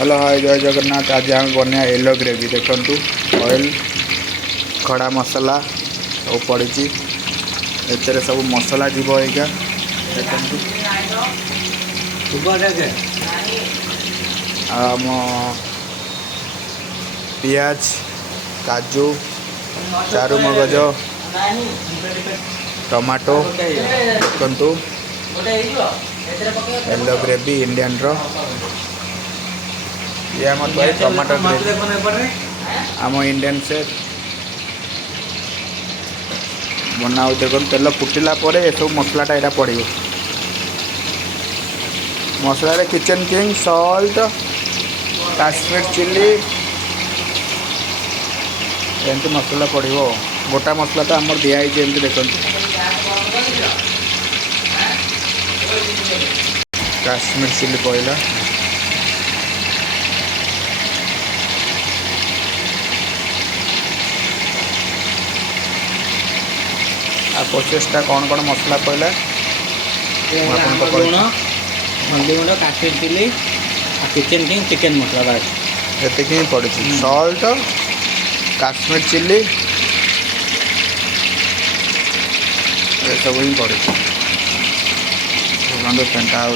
Hello hi जय जगन्नाथ। आज आम बना येलो ग्रेवी देखु ऑयल खड़ा मसला सब पड़ी एते सब मसला जीव एका आम पियाज काजू चारू मगज टमाटो देखु येलो ग्रेवी इंडियन रो ये आम टमाटो ग्रेवी आम इंडियन से बनाऊ देख तेल फुटिला ये सब मसलाटा यहाँ पड़ masala kitchen king salt Kashmir chilli एमती मसला पड़ो गोटा मसला तो आम दिखाई देखते काश्मीर चिली पड़ा आ प्रोसेसटा कौन कौन मसला पड़ा लुण हल्दी गुंड Kashmir chilli kitchen king chicken मसला ये ही पड़ी सॉल्ट काश्मीर चिली ये सब ही पड़ी फेंटा हो